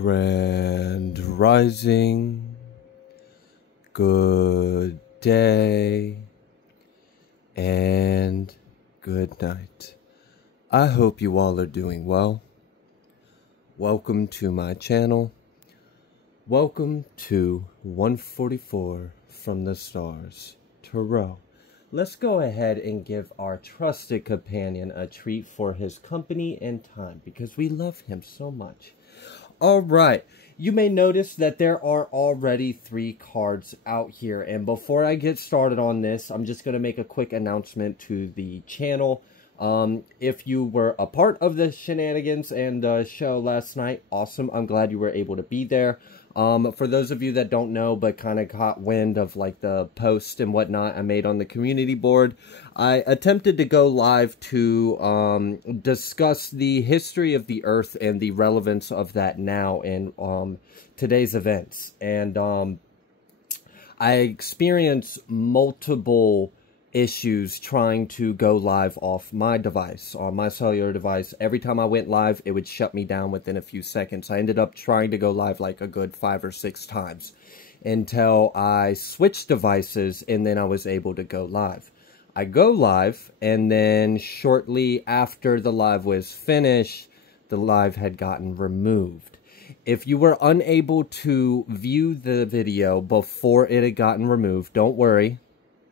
Grand Rising, good day, and good night. I hope you all are doing well. Welcome to my channel. Welcome to 144 from the Stars, Tarot. Let's go ahead and give our trusted companion a treat for his company and time because we love him so much. Alright, you may notice that there are already 3 cards out here, and before I get started on this, I'm just going to make a quick announcement to the channel. If you were a part of the shenanigans and the show last night, awesome, I'm glad you were able to be there. For those of you that don't know but kind of caught wind of like the post and whatnot I made on the community board, I attempted to go live to discuss the history of the Earth and the relevance of that now in today's events. And I experienced multiple issues trying to go live off my device, on my cellular device. Every time I went live, it would shut me down within a few seconds. I ended up trying to go live like a good 5 or 6 times until I switched devices, and then I was able to go live. I go live, and then shortly after the live was finished, the live had gotten removed. If you were unable to view the video before it had gotten removed, don't worry.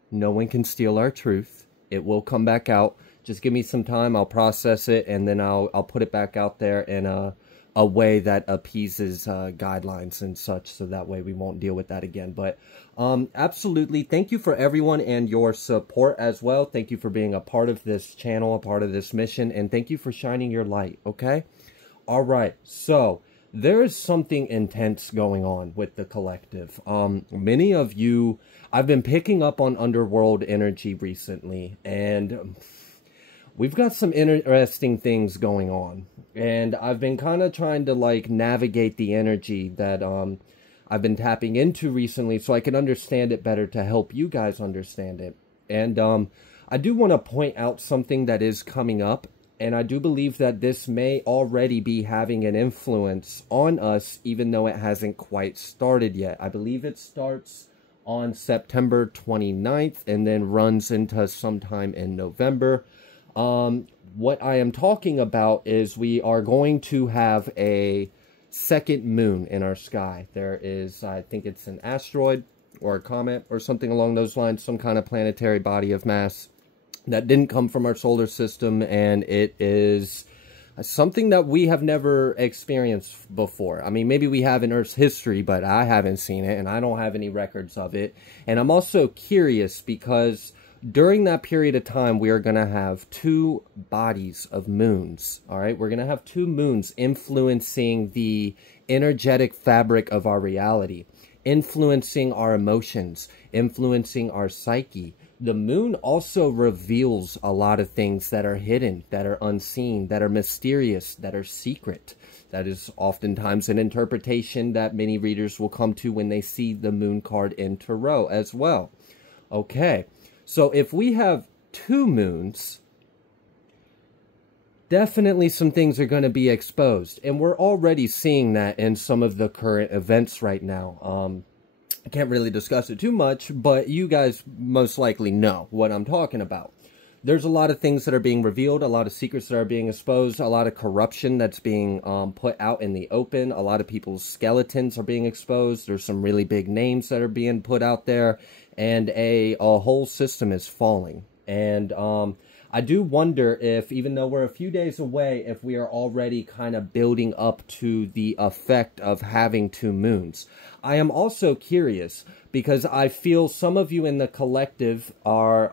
No one can steal our truth. It will come back out. Just give me some time. I'll process it, and then I'll put it back out there in a way that appeases guidelines and such, so that way we won't deal with that again. But absolutely, thank you for everyone and your support as well. Thank you for being a part of this channel, a part of this mission, and thank you for shining your light, okay? All right, so there is something intense going on with the collective. Many of you, I've been picking up on underworld energy recently, and we've got some interesting things going on. And I've been kind of trying to like navigate the energy that I've been tapping into recently so I can understand it better to help you guys understand it. And I do want to point out something that is coming up. And I do believe that this may already be having an influence on us, even though it hasn't quite started yet. I believe it starts on September 29th and then runs into sometime in November. What I am talking about is we are going to have a second moon in our sky. There is, I think it's an asteroid or a comet or something along those lines, some kind of planetary body of mass that didn't come from our solar system, and it is something that we have never experienced before. I mean, maybe we have in Earth's history, but I haven't seen it, and I don't have any records of it. And I'm also curious because during that period of time, we are going to have 2 bodies of moons, all right? We're going to have 2 moons influencing the energetic fabric of our reality, influencing our emotions, influencing our psyche. The moon also reveals a lot of things that are hidden, that are unseen, that are mysterious, that are secret. That is oftentimes an interpretation that many readers will come to when they see the moon card in Tarot as well. Okay, so if we have 2 moons, definitely some things are going to be exposed. And we're already seeing that in some of the current events right now. I can't really discuss it too much, but you guys most likely know what I'm talking about. There's a lot of things that are being revealed, a lot of secrets that are being exposed, a lot of corruption that's being put out in the open. A lot of people's skeletons are being exposed. There's some really big names that are being put out there, and a whole system is falling. And I do wonder if, even though we're a few days away, if we are already kind of building up to the effect of having 2 moons. I am also curious because I feel some of you in the collective are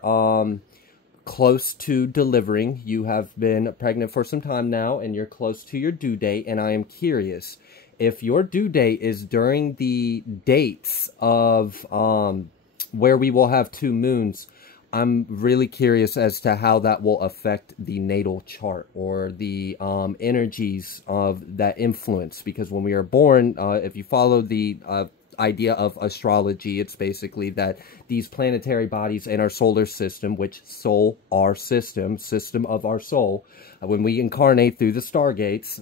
close to delivering. You have been pregnant for some time now, and you're close to your due date, and I am curious if your due date is during the dates of where we will have 2 moons. I'm really curious as to how that will affect the natal chart or the energies of that influence. Because when we are born, if you follow the idea of astrology, it's basically that these planetary bodies in our solar system, which soul, our system of our soul, when we incarnate through the stargates,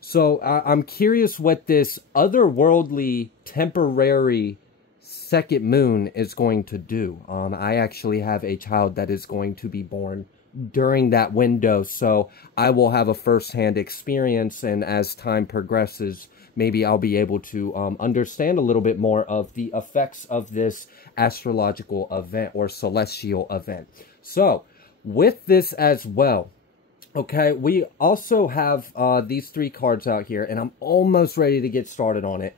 So I'm curious what this otherworldly temporary second moon is going to do. I actually have a child that is going to be born during that window, so I will have a first-hand experience, and as time progresses, maybe I'll be able to understand a little bit more of the effects of this astrological event or celestial event. So, with this as well, okay, we also have these 3 cards out here, and I'm almost ready to get started on it.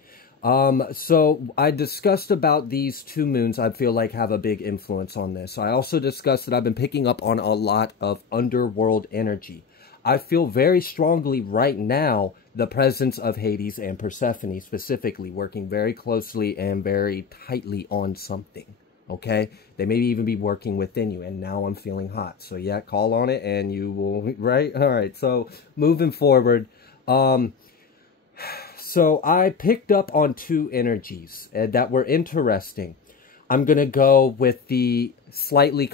So I discussed about these 2 moons I feel like have a big influence on this. I also discussed that I've been picking up on a lot of underworld energy. I feel very strongly right now the presence of Hades and Persephone specifically working very closely and very tightly on something. Okay, they may even be working within you, and now I'm feeling hot. So yeah, call on it and you will, right? All right, so moving forward, so I picked up on 2 energies that were interesting. I'm going to go with the slightly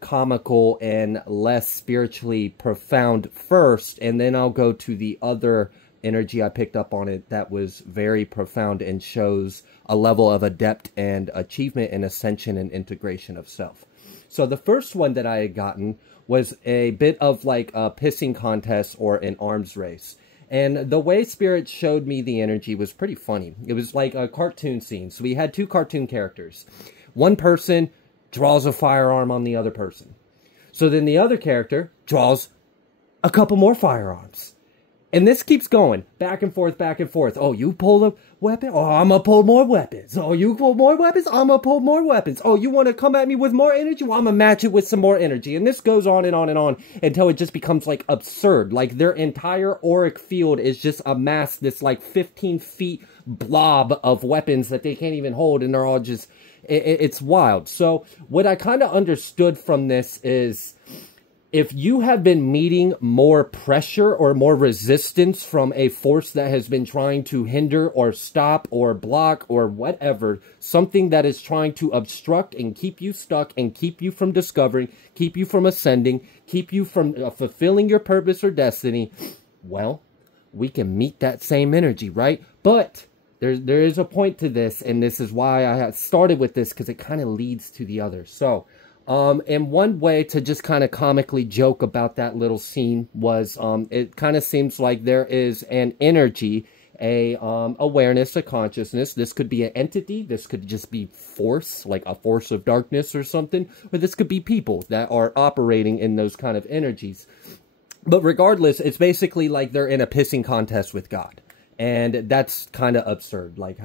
comical and less spiritually profound first, and then I'll go to the other energy I picked up on it that was very profound and shows a level of adept and achievement and ascension and integration of self. So the first one that I had gotten was a bit of like a pissing contest or an arms race. And the way Spirit showed me the energy was pretty funny. It was like a cartoon scene. So we had 2 cartoon characters. One person draws a firearm on the other person. So then the other character draws a couple more firearms. And this keeps going, back and forth, back and forth. Oh, you pull a weapon? Oh, I'm going to pull more weapons. Oh, you pull more weapons? I'm going to pull more weapons. Oh, you want to come at me with more energy? Well, I'm going to match it with some more energy. And this goes on and on and on until it just becomes, like, absurd. Like, their entire auric field is just amassed this, like, 15 feet blob of weapons that they can't even hold. And they're all just, it's wild. So, what I kind of understood from this is, if you have been meeting more pressure or more resistance from a force that has been trying to hinder or stop or block or whatever, something that is trying to obstruct and keep you stuck and keep you from discovering, keep you from ascending, keep you from fulfilling your purpose or destiny, well, we can meet that same energy, right? But there is a point to this, and this is why I had started with this, because it kind of leads to the other. So, and one way to just kind of comically joke about that little scene was, it kind of seems like there is an energy, a awareness, a consciousness. This could be an entity. This could just be force, like a force of darkness or something. Or this could be people that are operating in those kind of energies. But regardless, it's basically like they're in a pissing contest with God. And that's kind of absurd. Like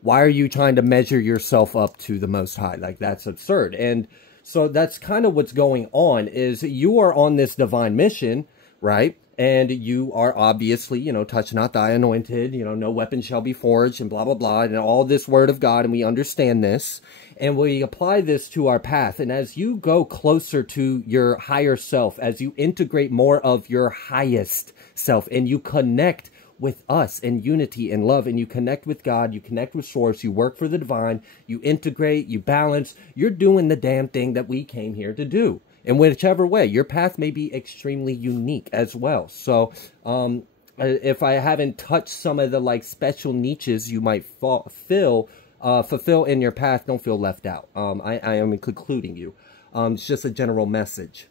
why are you trying to measure yourself up to the Most High? Like, that's absurd. And so that's kind of what's going on, is you are on this divine mission, right? And you are obviously, you know, touch not thy anointed, you know, no weapon shall be forged, and blah, blah, blah, and all this word of God, and we understand this, and we apply this to our path. And as you go closer to your higher self, as you integrate more of your highest self, and you connect with us in unity and love, and you connect with God, you connect with Source, you work for the divine, you integrate, you balance, you're doing the damn thing that we came here to do. In whichever way, your path may be extremely unique as well. So, if I haven't touched some of the, like, special niches you might fulfill in your path, don't feel left out. I am concluding you. It's just a general message.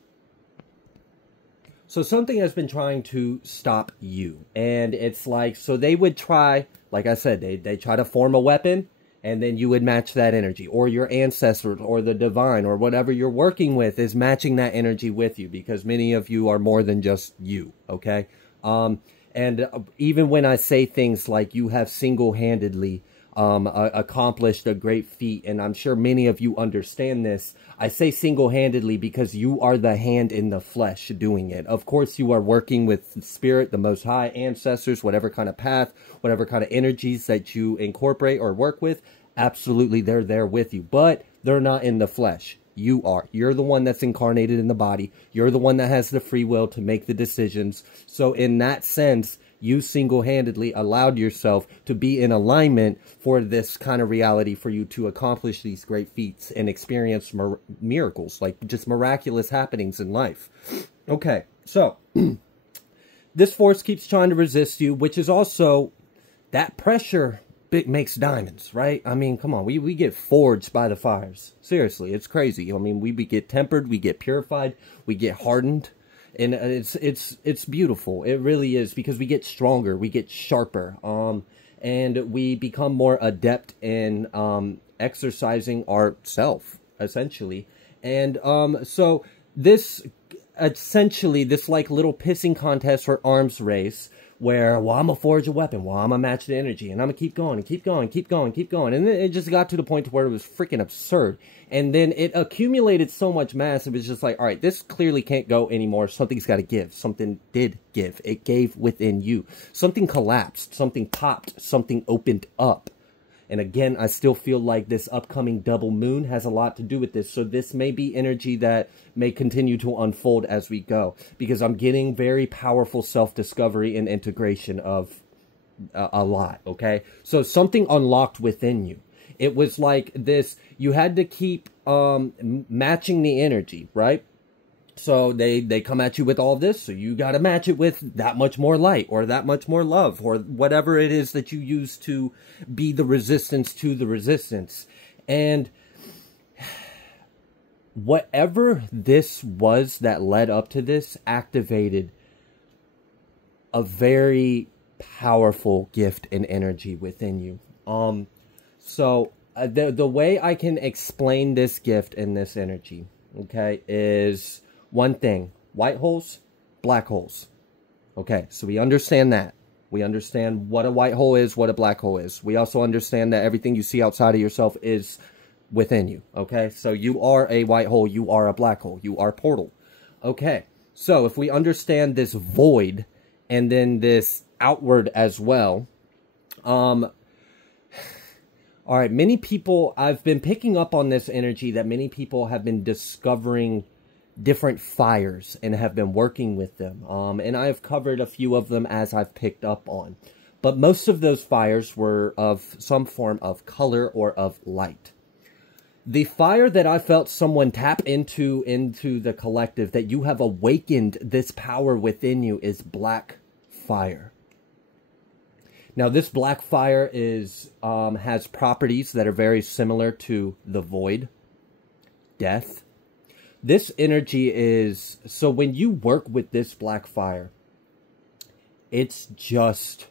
So something has been trying to stop you. And it's like, so they would try, like I said, they try to form a weapon, and then you would match that energy. Or your ancestors, or the divine, or whatever you're working with is matching that energy with you. Because many of you are more than just you, okay? And even when I say things like you have single-handedly accomplished a great feat, and I'm sure many of you understand this, I say single-handedly because you are the hand in the flesh doing it. Of course, you are working with Spirit, the Most High, ancestors, whatever kind of path, whatever kind of energies that you incorporate or work with, absolutely they're there with you, but they're not in the flesh. You are. You're the one that's incarnated in the body. You're the one that has the free will to make the decisions. So in that sense, you single-handedly allowed yourself to be in alignment for this kind of reality, for you to accomplish these great feats and experience miracles, like just miraculous happenings in life. Okay, so this force keeps trying to resist you, which is also that pressure makes diamonds, right? I mean, come on, we get forged by the fires. Seriously, it's crazy. I mean, we get tempered, we get purified, we get hardened, and it's beautiful. It really is, because we get stronger, we get sharper, and we become more adept in exercising our self, essentially. And so this essentially this like little pissing contest or arms race, where, well, I'm gonna forge a weapon, well, I'm gonna match the energy, and I'm gonna keep going, and keep going, keep going, keep going. And then it just got to the point to where it was freaking absurd. And then it accumulated so much mass, it was just like, all right, this clearly can't go anymore. Something's got to give. Something did give. It gave within you. Something collapsed. Something popped. Something opened up. And again, I still feel like this upcoming double moon has a lot to do with this. So this may be energy that may continue to unfold as we go, because I'm getting very powerful self-discovery and integration of a lot, okay? So something unlocked within you. It was like this, you had to keep matching the energy, right? So they come at you with all this, so you got to match it with that much more light, or that much more love, or whatever it is that you use to be the resistance to the resistance. And whatever this was that led up to this activated a very powerful gift and energy within you. So the way I can explain this gift and this energy, okay, is one thing: white holes, black holes. Okay, so we understand that. We understand what a white hole is, what a black hole is. We also understand that everything you see outside of yourself is within you. Okay, so you are a white hole, you are a black hole, you are a portal. Okay, so if we understand this void and then this outward as well, all right, many people, I've been picking up on this energy that many people have been discovering different fires and have been working with them. And I've covered a few of them as I've picked up on. But most of those fires were of some form of color or of light. The fire that I felt someone tap into the collective, that you have awakened this power within you, is black fire. Now, this black fire is has properties that are very similar to the void, death. This energy is, so when you work with this black fire, it's just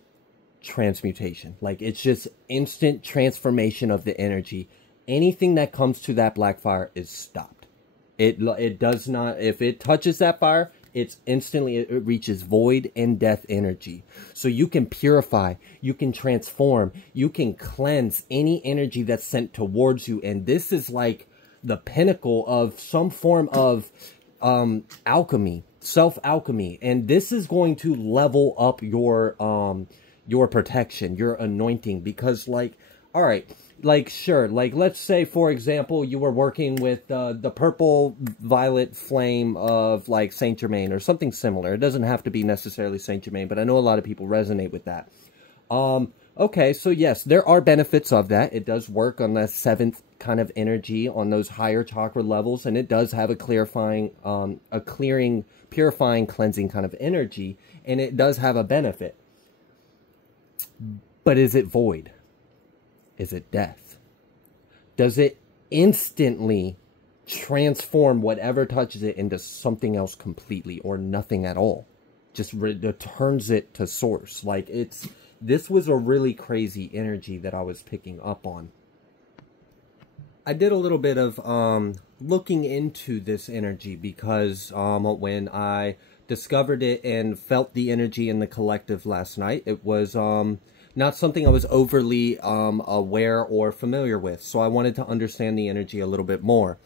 transmutation. Like, it's just instant transformation of the energy. Anything that comes to that black fire is stopped. It does not, if it touches that fire, it's instantly, it reaches void and death energy. So you can purify, you can transform, you can cleanse any energy that's sent towards you. And this is like the pinnacle of some form of alchemy, self-alchemy. And this is going to level up your protection, your anointing. Because, like, all right, like, sure, like, let's say, for example, you were working with the purple violet flame of, like, Saint Germain or something similar. It doesn't have to be necessarily Saint Germain, but I know a lot of people resonate with that. Okay, so yes, there are benefits of that. It does work on that seventh kind of energy, on those higher chakra levels, and it does have a clarifying, purifying, cleansing kind of energy, and it does have a benefit. But is it void? Is it death? Does it instantly transform whatever touches it into something else completely, or nothing at all? Just returns it to source. Like, this was a really crazy energy that I was picking up on. I did a little bit of looking into this energy, because when I discovered it and felt the energy in the collective last night, it was not something I was overly aware or familiar with. So I wanted to understand the energy a little bit more.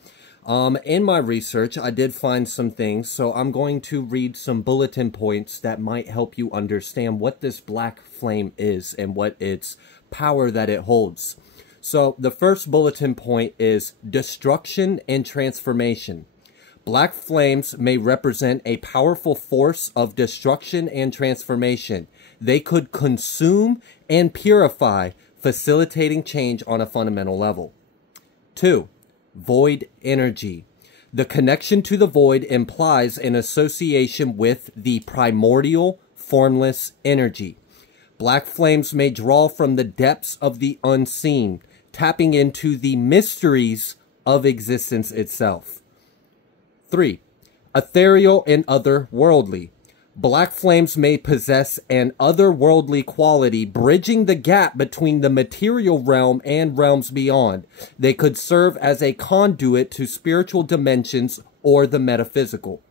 In my research, I did find some things, so I'm going to read some bulletin points that might help you understand what this black flame is and what its power that it holds. So the first bulletin point is destruction and transformation. Black flames may represent a powerful force of destruction and transformation. They could consume and purify, facilitating change on a fundamental level. 2. Void energy. The connection to the void implies an association with the primordial formless energy. Black flames may draw from the depths of the unseen, tapping into the mysteries of existence itself. 3. Ethereal and otherworldly. Black flames may possess an otherworldly quality, bridging the gap between the material realm and realms beyond. They could serve as a conduit to spiritual dimensions or the metaphysical.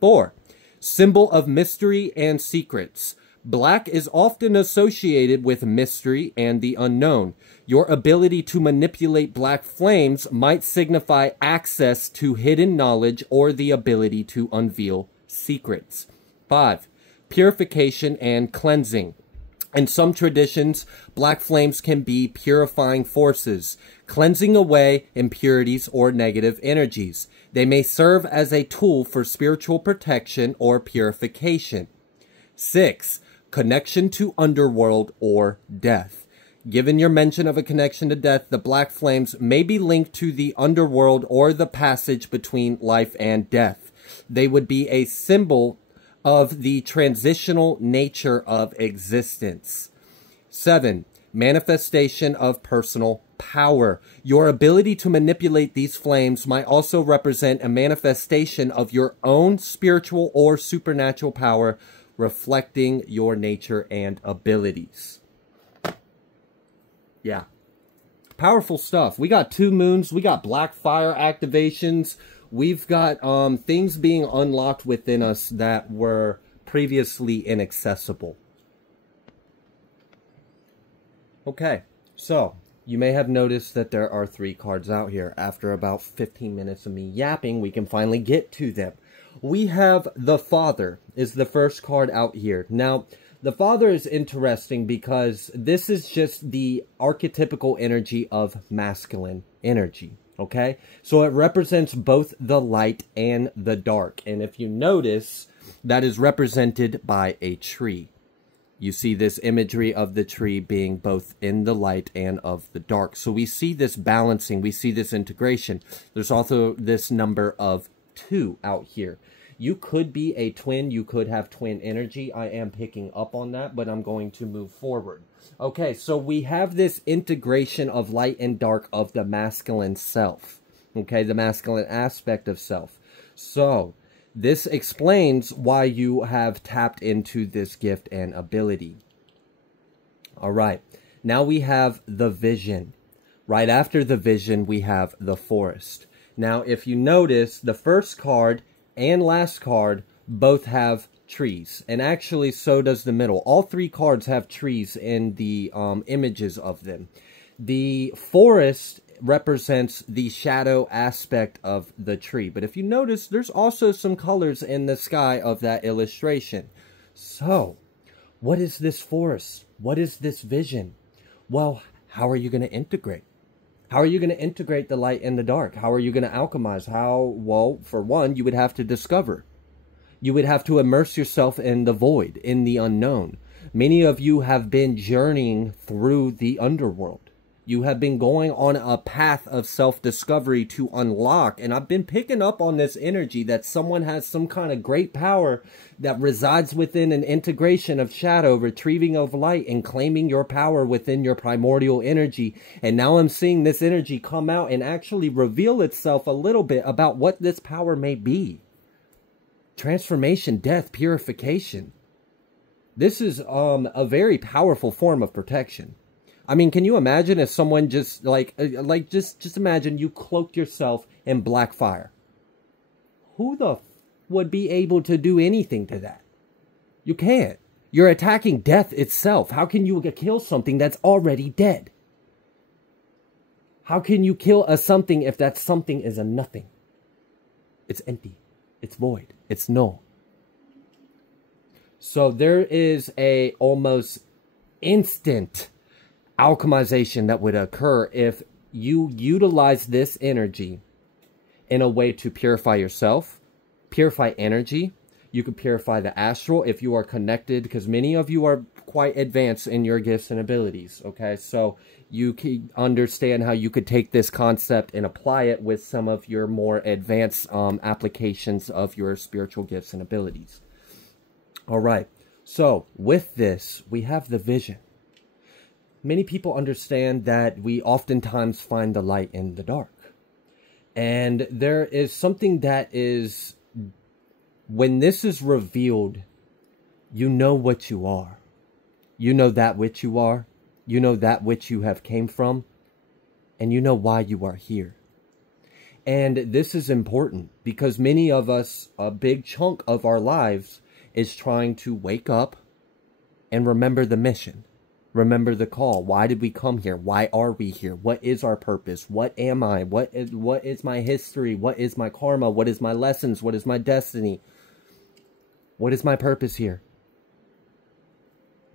4. Symbol of mystery and secrets. Black is often associated with mystery and the unknown. Your ability to manipulate black flames might signify access to hidden knowledge or the ability to unveil secrets. 5. Purification and cleansing. In some traditions, black flames can be purifying forces, cleansing away impurities or negative energies. They may serve as a tool for spiritual protection or purification. 6. Connection to underworld or death. Given your mention of a connection to death, the black flames may be linked to the underworld or the passage between life and death. They would be a symbol of the transitional nature of existence. 7. Manifestation of personal power. Your ability to manipulate these flames might also represent a manifestation of your own spiritual or supernatural power, reflecting your nature and abilities. Yeah. Powerful stuff. We got 2 moons. We got black fire activations. We've got things being unlocked within us that were previously inaccessible. Okay, so you may have noticed that there are 3 cards out here. After about 15 minutes of me yapping, we can finally get to them. We have the Father is the first card out here. Now, the Father is interesting because this is just the archetypical energy of masculine energy. Okay, so it represents both the light and the dark. And if you notice, that is represented by a tree. You see this imagery of the tree being both in the light and of the dark. So we see this balancing, we see this integration. There's also this number of 2 out here. You could be a twin, you could have twin energy. I am picking up on that, but I'm going to move forward. Okay, so we have this integration of light and dark of the masculine self. Okay, the masculine aspect of self. So, this explains why you have tapped into this gift and ability. Alright, now we have the vision. Right after the vision, we have the forest. Now, if you notice, the first card and last card both have trees, and actually so does the middle. All 3 cards have trees in the images of them. The forest represents the shadow aspect of the tree, but if you notice, there's also some colors in the sky of that illustration. So, what is this forest? What is this vision? Well, how are you going to integrate? How are you going to integrate the light and the dark? How are you going to alchemize? Well, for one, you would have to discover. You would have to immerse yourself in the void, in the unknown. Many of you have been journeying through the underworld. You have been going on a path of self-discovery to unlock. And I've been picking up on this energy that someone has some kind of great power that resides within an integration of shadow, retrieving of light, and claiming your power within your primordial energy. And now I'm seeing this energy come out and actually reveal itself a little bit about what this power may be. Transformation, death, purification. This is a very powerful form of protection. I mean, can you imagine if someone just, just imagine you cloaked yourself in black fire. Who the would be able to do anything to that? You can't. You're attacking death itself. How can you kill something that's already dead? How can you kill a something if that something is a nothing? It's empty. It's void. It's null. So there is a almost instant alchemization that would occur if you utilize this energy in a way to purify yourself, purify energy. You could purify the astral if you are connected, because many of you are quite advanced in your gifts and abilities, okay? So you can understand how you could take this concept and apply it with some of your more advanced applications of your spiritual gifts and abilities. All right. So with this, we have the vision. Many people understand that we oftentimes find the light in the dark. And there is something that is, when this is revealed, you know what you are. You know that which you are. You know that which you have came from. And you know why you are here. And this is important because many of us, a big chunk of our lives is trying to wake up and remember the mission. Remember the call. Why did we come here? Why are we here? What is our purpose? What am I? What is my history? What is my karma? What is my lessons? What is my destiny? What is my purpose here?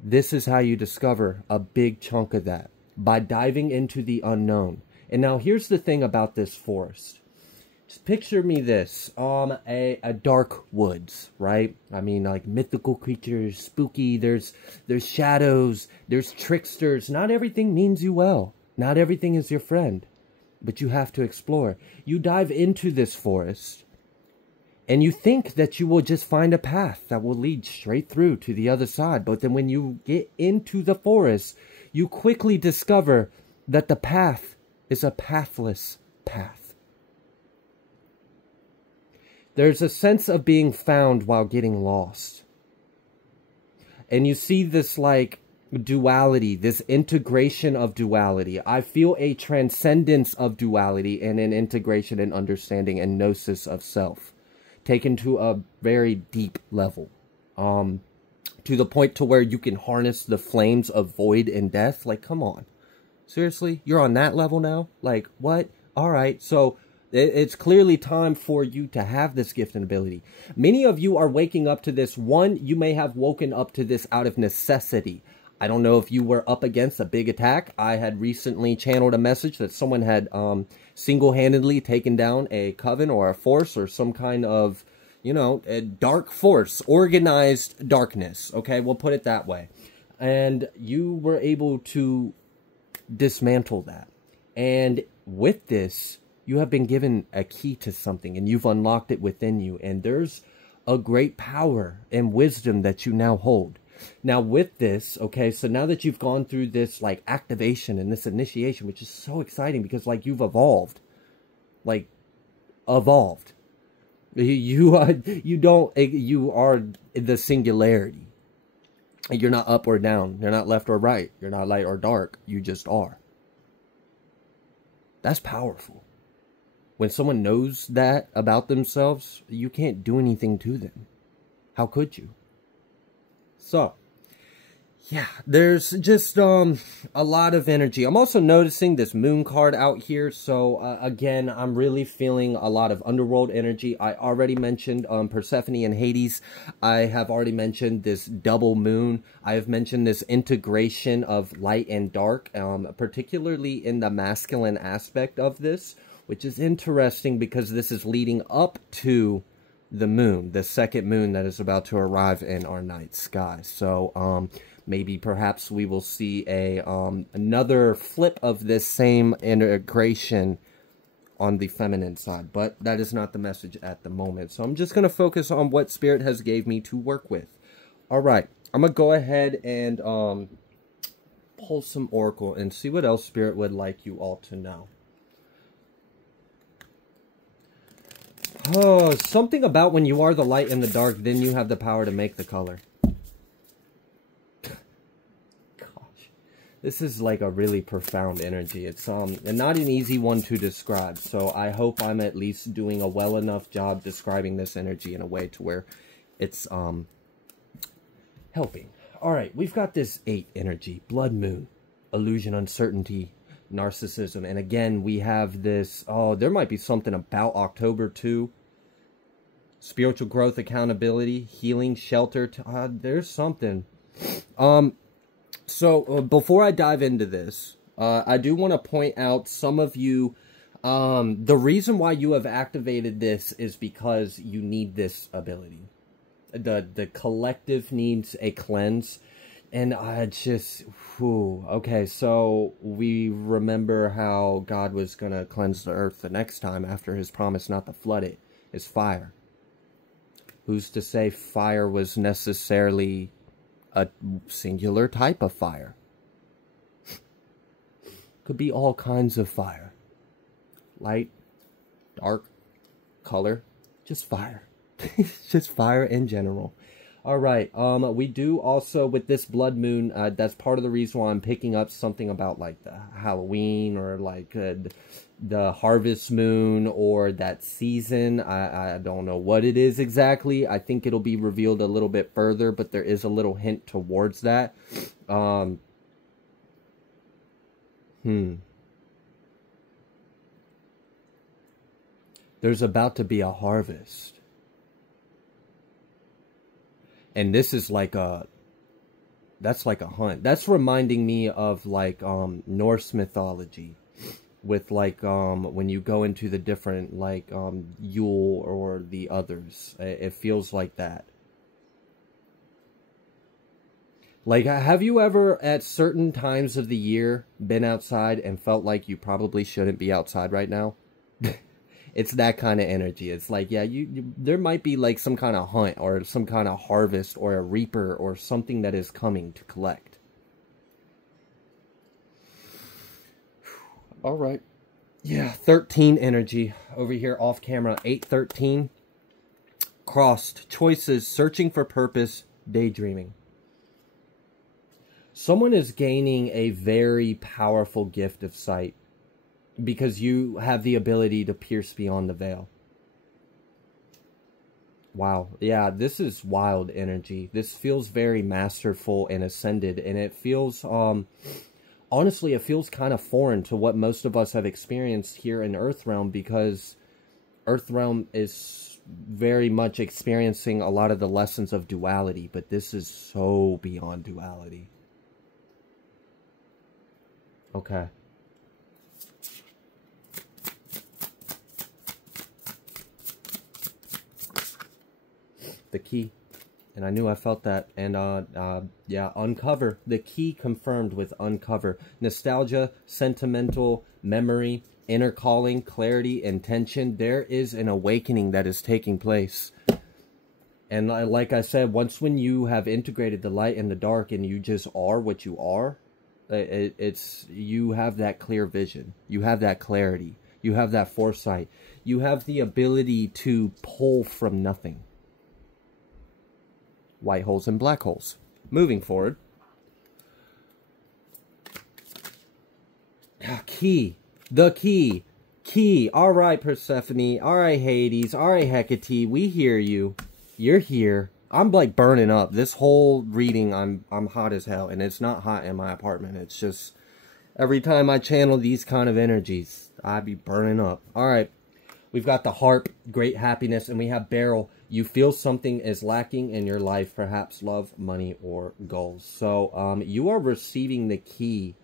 This is how you discover a big chunk of that, by diving into the unknown. And now here's the thing about this forest. Just picture me this, a dark woods, right? I mean, like mythical creatures, spooky, there's shadows, there's tricksters. Not everything means you well. Not everything is your friend, but you have to explore. You dive into this forest, and you think that you will just find a path that will lead straight through to the other side. But then when you get into the forest, you quickly discover that the path is a pathless path. There's a sense of being found while getting lost. And you see this like duality, this integration of duality. I feel a transcendence of duality and an integration and understanding and gnosis of self, taken to a very deep level. To the point to where you can harness the flames of void and death. Like, come on. Seriously? You're on that level now? Like, what? Alright, so it's clearly time for you to have this gift and ability. Many of you are waking up to this. One, you may have woken up to this out of necessity. I don't know if you were up against a big attack. I had recently channeled a message that someone had single-handedly taken down a coven or a force or some kind of, you know, a dark force, organized darkness. Okay, we'll put it that way. And you were able to dismantle that. And with this, you have been given a key to something, and you've unlocked it within you. And there's a great power and wisdom that you now hold. Now with this, okay, so now that you've gone through this like activation and this initiation, which is so exciting because like you've evolved. Like, evolved. You are the singularity. You're not up or down. You're not left or right. You're not light or dark. You just are. That's powerful. When someone knows that about themselves, you can't do anything to them. How could you? So, yeah, there's just a lot of energy. I'm also noticing this moon card out here. So, again, I'm really feeling a lot of underworld energy. I already mentioned Persephone and Hades. I have already mentioned this double moon. I have mentioned this integration of light and dark, particularly in the masculine aspect of this, which is interesting because this is leading up to the moon, the second moon that is about to arrive in our night sky. So, maybe perhaps we will see another flip of this same integration on the feminine side. But that is not the message at the moment. So I'm just going to focus on what Spirit has gave me to work with. Alright, I'm going to go ahead and pull some Oracle and see what else Spirit would like you all to know. Oh, something about when you are the light and the dark, then you have the power to make the color. Gosh. This is like a really profound energy. It's not an easy one to describe. So I hope I'm at least doing a well enough job describing this energy in a way to where it's helping. Alright, we've got this 8 energy. Blood moon. Illusion, uncertainty, narcissism. And again, we have this, oh, there might be something about October too. Spiritual growth, accountability, healing, shelter. There's something. So before I dive into this, I do want to point out some of you, the reason why you have activated this is because you need this ability. The collective needs a cleanse. And I just, whew, okay, so we remember how God was going to cleanse the earth the next time after his promise not to flood it is fire. Who's to say fire was necessarily a singular type of fire. Could be all kinds of fire. Light, dark, color, just fire. Just fire in general. All right, we do also, with this blood moon, that's part of the reason why I'm picking up something about, like, the Halloween, or, like, the harvest moon, or that season. I don't know what it is exactly. I think it'll be revealed a little bit further, but there is a little hint towards that. There's about to be a harvest. And this is like that's like a hunt. That's reminding me of, like, Norse mythology. With, like, when you go into the different, like, Yule or the others. It feels like that. Like, have you ever, at certain times of the year, been outside and felt like you probably shouldn't be outside right now? It's that kind of energy. It's like, yeah, there might be, like, some kind of hunt or some kind of harvest or a reaper or something that is coming to collect. All right. Yeah, 13 energy over here off camera. 813. Crossed. Choices. Searching for purpose. Daydreaming. Someone is gaining a very powerful gift of sight, because you have the ability to pierce beyond the veil. Wow. Yeah, this is wild energy. This feels very masterful and ascended. And it feels, honestly, it feels kind of foreign to what most of us have experienced here in Earthrealm, because Earthrealm is very much experiencing a lot of the lessons of duality. But this is so beyond duality. Okay. The key. And I knew I felt that. And, yeah, uncover. The key confirmed with uncover. Nostalgia, sentimental, memory, inner calling, clarity, intention. There is an awakening that is taking place. And like I said, when you have integrated the light and the dark and you just are what you are, you have that clear vision. You have that clarity. You have that foresight. You have the ability to pull from nothing. White holes and black holes. Moving forward. Key. The key. Key. All right, Persephone. All right, Hades. All right, Hecate. We hear you. You're here. I'm, like, burning up. This whole reading, I'm hot as hell. And it's not hot in my apartment. It's just, every time I channel these kind of energies, I be burning up. All right. We've got the harp, great happiness, and we have barrel. You feel something is lacking in your life, perhaps love, money, or goals. So you are receiving the key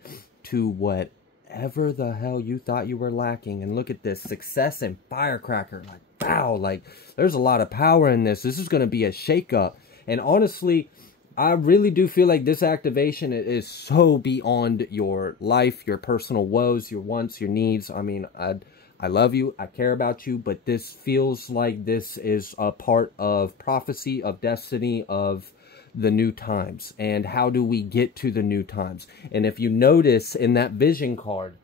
to whatever the hell you thought you were lacking. And look at this, success and firecracker. Like, wow, like, there's a lot of power in this. This is going to be a shakeup. And honestly, I really do feel like this activation is so beyond your life, your personal woes, your wants, your needs. I mean, I love you, I care about you, but this feels like this is a part of prophecy, of destiny, of the new times. And how do we get to the new times? And if you notice in that vision card,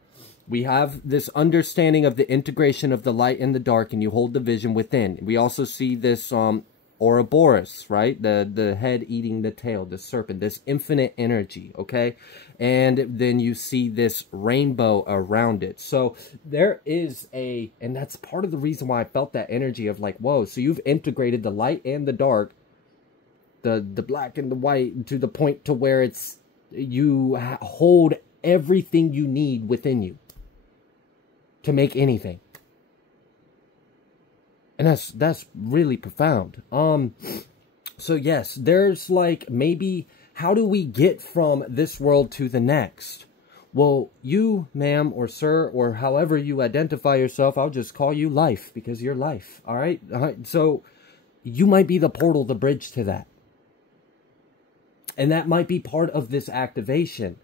we have this understanding of the integration of the light and the dark, and you hold the vision within. We also see this Ouroboros, right? The head eating the tail, the serpent, this infinite energy, okay? And then you see this rainbow around it. So there is and that's part of the reason why I felt that energy of, like, whoa, so you've integrated the light and the dark, the black and the white, to the point to where you hold everything you need within you to make anything. And that's really profound. So yes, there's, like, maybe, how do we get from this world to the next? Well, you, ma'am, or sir, or however you identify yourself, I'll just call you life, because you're life, all right? So you might be the portal, the bridge to that. And that might be part of this activation.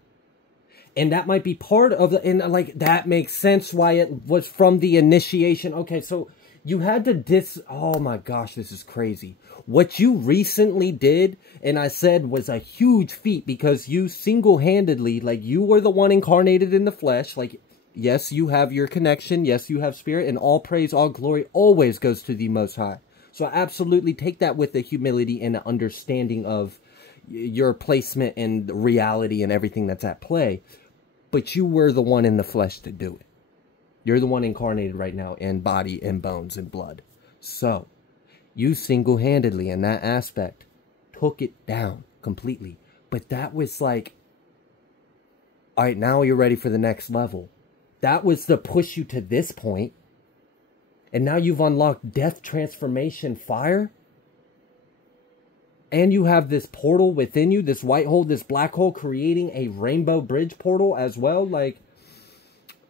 And that might be part of and, like, that makes sense why it was from the initiation. Okay, so You had to oh my gosh, this is crazy. What you recently did, and I said, was a huge feat, because you single-handedly, like, you were the one incarnated in the flesh. Like, yes, you have your connection. Yes, you have spirit, and all praise, all glory always goes to the Most High. So absolutely take that with the humility and the understanding of your placement and reality and everything that's at play. But you were the one in the flesh to do it. You're the one incarnated right now in body and bones and blood. So, you single-handedly in that aspect took it down completely. But that was like, all right, now you're ready for the next level. That was to push you to this point. And now you've unlocked death, transformation, fire. And you have this portal within you, this white hole, this black hole, creating a rainbow bridge portal as well. Like,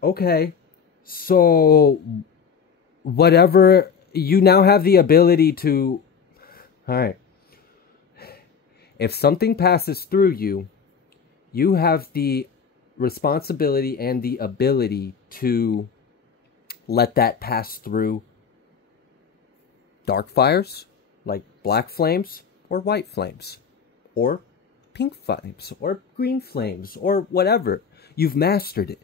okay. So, whatever, you now have the ability to, all right, if something passes through you, you have the responsibility and the ability to let that pass through dark fires, like black flames, or white flames, or pink flames, or green flames, or whatever. You've mastered it.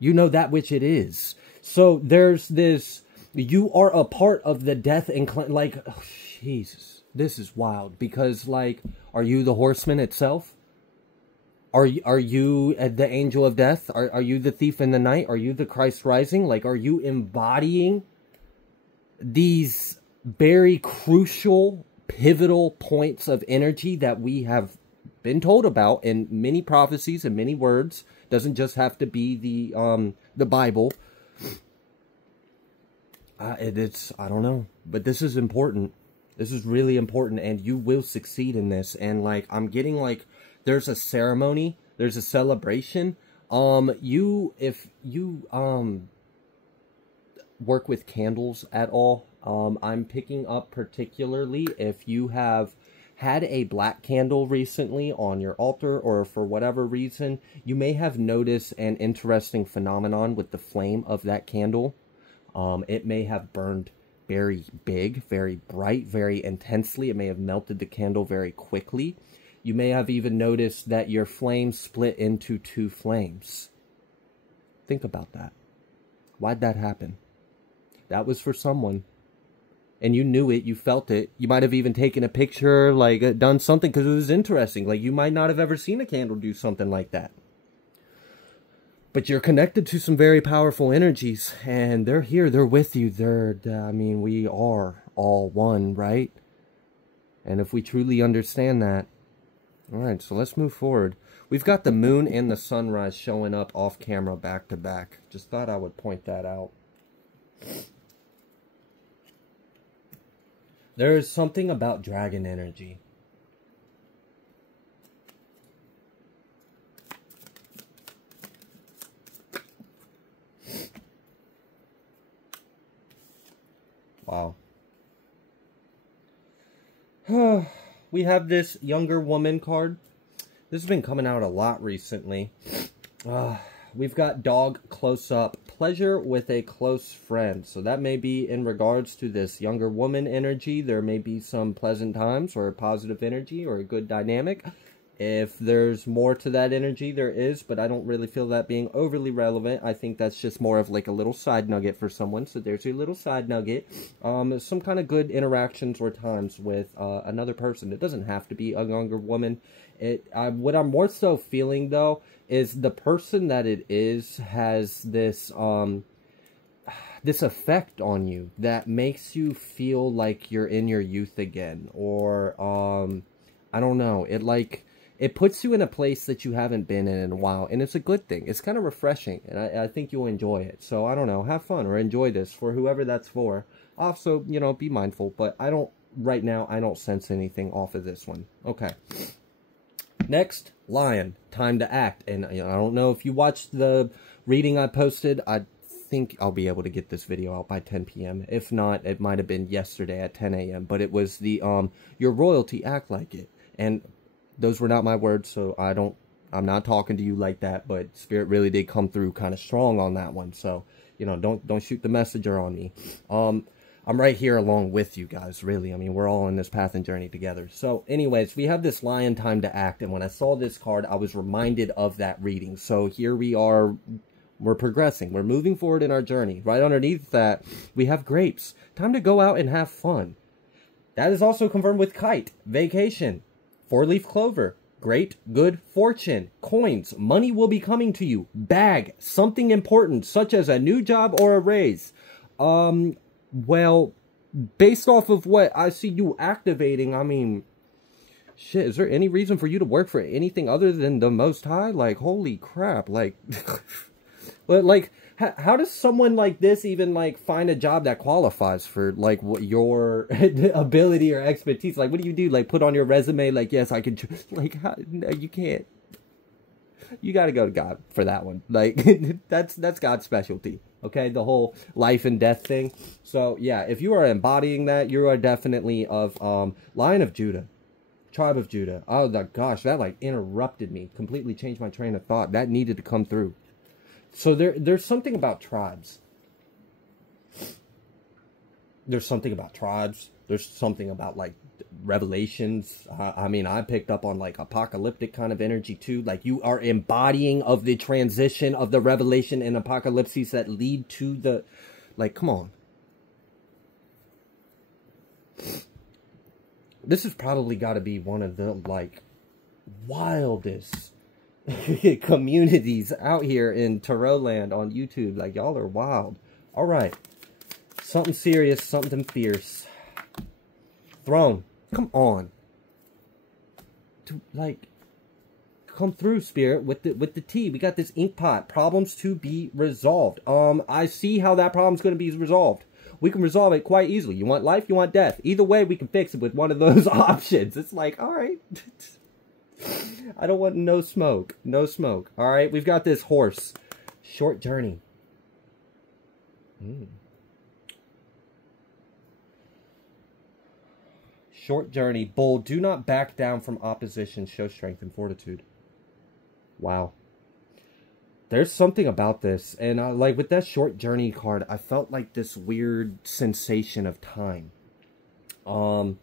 You know that which it is. So there's this, you are a part of the death and, like, oh, Jesus, this is wild. Because, like, are you the horseman itself? Are you the angel of death? Are you the thief in the night? Are you the Christ rising? Like, are you embodying these very crucial, pivotal points of energy that we have been told about in many prophecies and many words? Doesn't just have to be the Bible. It's, I don't know. But this is important. This is really important, and you will succeed in this. And, like, I'm getting, like, there's a ceremony, there's a celebration. If you work with candles at all, I'm picking up particularly if you have had a black candle recently on your altar, or for whatever reason, you may have noticed an interesting phenomenon with the flame of that candle. It may have burned very big, very bright, very intensely. It may have melted the candle very quickly. You may have even noticed that your flame split into two flames. Think about that. Why'd that happen? That was for someone. And you knew it, you felt it. You might have even taken a picture, like, done something because it was interesting. Like, you might not have ever seen a candle do something like that. But you're connected to some very powerful energies, and they're here, they're with you. I mean, we are all one, right? And if we truly understand that, all right, so let's move forward. We've got the moon and the sunrise showing up off camera back to back. Just thought I would point that out. There is something about dragon energy. Wow. We have this younger woman card. This has been coming out a lot recently. We've got dog close up. Pleasure with a close friend. So that may be in regards to this younger woman energy. There may be some pleasant times or positive energy or a good dynamic. If there's more to that energy, there is, but I don't really feel that being overly relevant. I think that's just more of like a little side nugget for someone. So there's your little side nugget. Some kind of good interactions or times with another person. It doesn't have to be a younger woman. What I'm more so feeling, though, is the person that it is has this this effect on you that makes you feel like you're in your youth again, or I don't know, it puts you in a place that you haven't been in a while, and it's a good thing. It's kind of refreshing, and I think you'll enjoy it. So I don't know, have fun or enjoy this for whoever that's for. Also, you know, be mindful, but right now I don't sense anything off of this one. Okay. Next, Lion, time to act. And you know, I don't know if you watched the reading I posted. I think I'll be able to get this video out by 10 p.m. If not, it might have been yesterday at 10 a.m. But it was the, your royalty, act like it. And those were not my words, so I'm not talking to you like that. But Spirit really did come through kind of strong on that one. So You know, don't shoot the messenger on me. I'm right here along with you guys, really. I mean, we're all on this path and journey together. So, anyways, we have this Lion Time to Act, and when I saw this card, I was reminded of that reading. So, here we are. We're progressing. We're moving forward in our journey. Right underneath that, we have Grapes. Time to go out and have fun. That is also confirmed with Kite. Vacation. Four-leaf clover. Great good fortune. Coins. Money will be coming to you. Bag. Something important, such as a new job or a raise. Well, based off of what I see you activating, I mean, shit, is there any reason for you to work for anything other than the Most High? Like, holy crap, like, but, like, how does someone like this even, like, find a job that qualifies for, like, what your ability or expertise? Like, what do you do? Like, put on your resume, like, yes, I can, like, how, no, you can't. You got to go to God for that one. Like, that's God's specialty. Okay, the whole life and death thing. So, yeah, if you are embodying that, you are definitely of Lion of Judah. Tribe of Judah. Oh, gosh, that, like, interrupted me. Completely changed my train of thought. That needed to come through. So, there's something about tribes. There's something about tribes. There's something about, like, revelations. I mean, I picked up on, like, apocalyptic kind of energy too. Like, you are embodying of the transition of the revelation and apocalypses that lead to the, like, come on. This has probably got to be one of the, like, wildest communities out here in Tarot land on YouTube. Like, y'all are wild. All right, something serious, something fierce. Throne. Come on. Like, come through, Spirit, with the T. We got this ink pot. Problems to be resolved. I see how that problem's going to be resolved. We can resolve it quite easily. You want life, you want death. Either way, we can fix it with one of those options. It's like, all right. I don't want no smoke. No smoke. All right, we've got this horse. Short journey. Short journey. Bold. Do not back down from opposition. Show strength and fortitude. Wow. There's something about this. And like with that short journey card, I felt like this weird sensation of time. You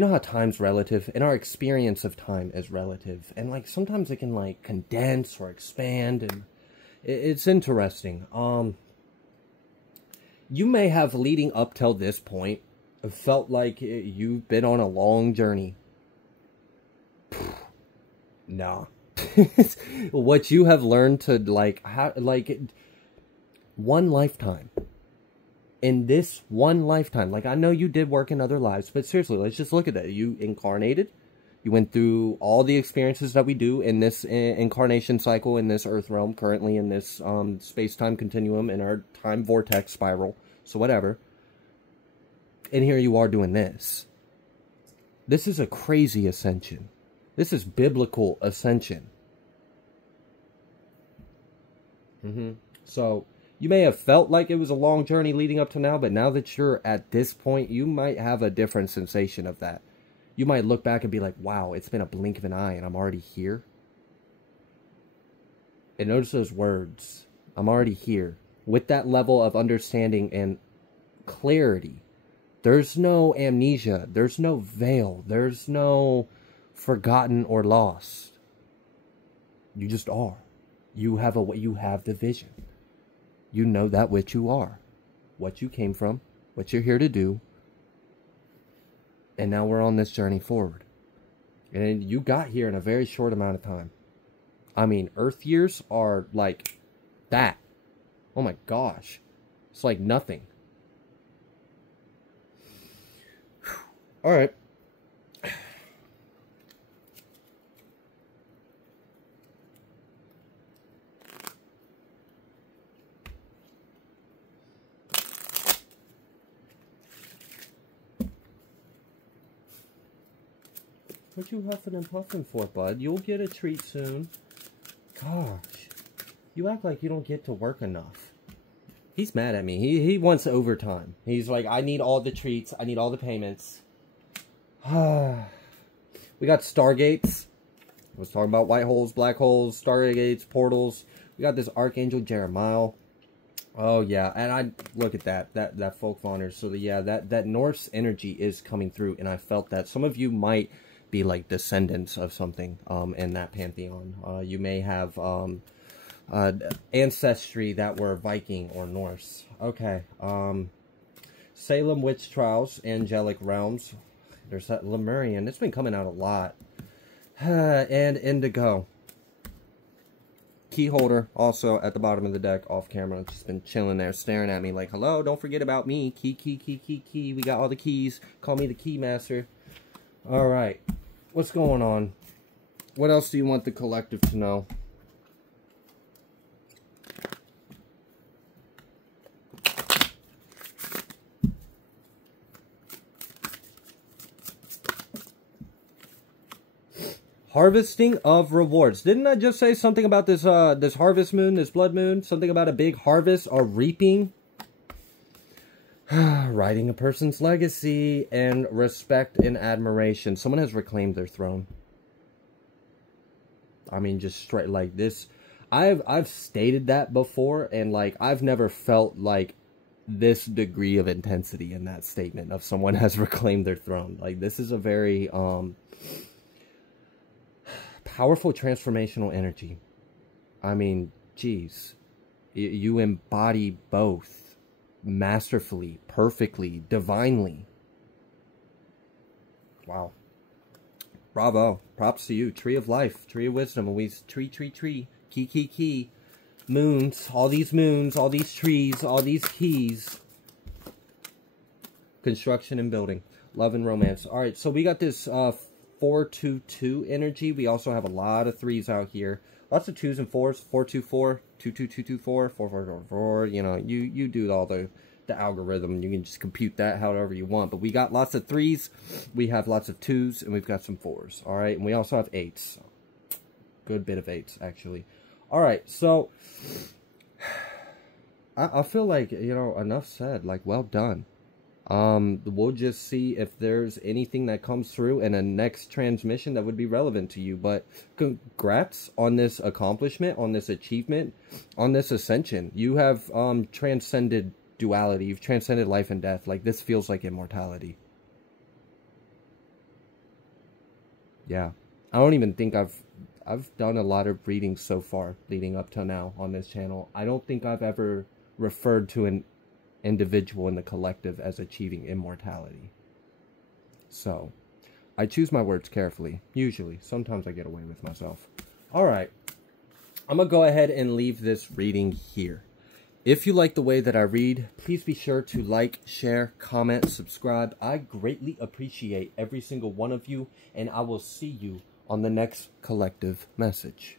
know how time's relative? And our experience of time is relative. And like sometimes it can like condense or expand. And it's interesting. You may have leading up till this point felt like you've been on a long journey. Nah. What you have learned to like one lifetime. In this one lifetime, like I know you did work in other lives, but seriously, let's just look at that. You incarnated. You went through all the experiences that we do in this incarnation cycle, in this earth realm, currently in this space-time continuum, in our time vortex spiral. So whatever. And here you are doing this. This is a crazy ascension. This is biblical ascension. So, you may have felt like it was a long journey leading up to now, but now that you're at this point, you might have a different sensation of that. You might look back and be like, wow, it's been a blink of an eye and I'm already here. And notice those words. I'm already here. With that level of understanding and clarity. There's no amnesia. There's no veil. There's no forgotten or lost. You just are. You have the vision. You know that which you are. What you came from. What you're here to do. And now we're on this journey forward. And you got here in a very short amount of time. I mean, Earth years are like that. Oh my gosh. It's like nothing. All right. What you huffing and puffing for, bud? You'll get a treat soon. Gosh. You act like you don't get to work enough. He's mad at me. He wants overtime. He's like, I need all the treats. I need all the payments. We got stargates. I was talking about white holes, black holes, stargates, portals. We got this Archangel Jeremiah. Oh yeah, and I look at that folk honor. So yeah, that Norse energy is coming through, and I felt that some of you might be like descendants of something in that pantheon. You may have ancestry that were Viking or Norse. Okay. Salem witch trials, angelic realms. There's that Lemurian. It's been coming out a lot. And indigo. Key holder also at the bottom of the deck off camera. Just been chilling there staring at me like, hello, don't forget about me. Key. We got all the keys. Call me the key master. Alright. What's going on? What else do you want the collective to know? Harvesting of rewards. Didn't I just say something about this this harvest moon, this blood moon? Something about a big harvest or reaping? Writing a person's legacy and respect and admiration. Someone has reclaimed their throne. I mean, just straight like this. I've stated that before, and like I've never felt like this degree of intensity in that statement of someone has reclaimed their throne. Like this is a very powerful transformational energy. I mean, geez. You embody both masterfully, perfectly, divinely. Wow. Bravo. Props to you. Tree of life. Tree of wisdom. Always tree. Key. Moons. All these trees. All these keys. Construction and building. Love and romance. Alright, so we got this 4-2-2 energy. We also have a lot of 3s out here. Lots of 2s and 4s. 4-2-4, 2-2-2-2-4, 4-4-4-4. You know, you do all the algorithm. You can just compute that however you want. But we got lots of 3s. We have lots of 2s, and we've got some 4s. All right, and we also have 8s. Good bit of 8s, actually. All right, so I feel like, you know, enough said. Like, well done. We'll just see if there's anything that comes through in a next transmission that would be relevant to you. But congrats on this accomplishment, on this achievement, on this ascension. You have transcended duality. You've transcended life and death. Like, this feels like immortality. Yeah. I don't even think I've done a lot of readings so far leading up to now on this channel. I don't think I've ever referred to an individual in the collective as achieving immortality. So, I choose my words carefully. Usually. Sometimes I get away with myself. Alright. I'm going to go ahead and leave this reading here. If you like the way that I read, please be sure to like, share, comment, subscribe. I greatly appreciate every single one of you, and I will see you on the next collective message.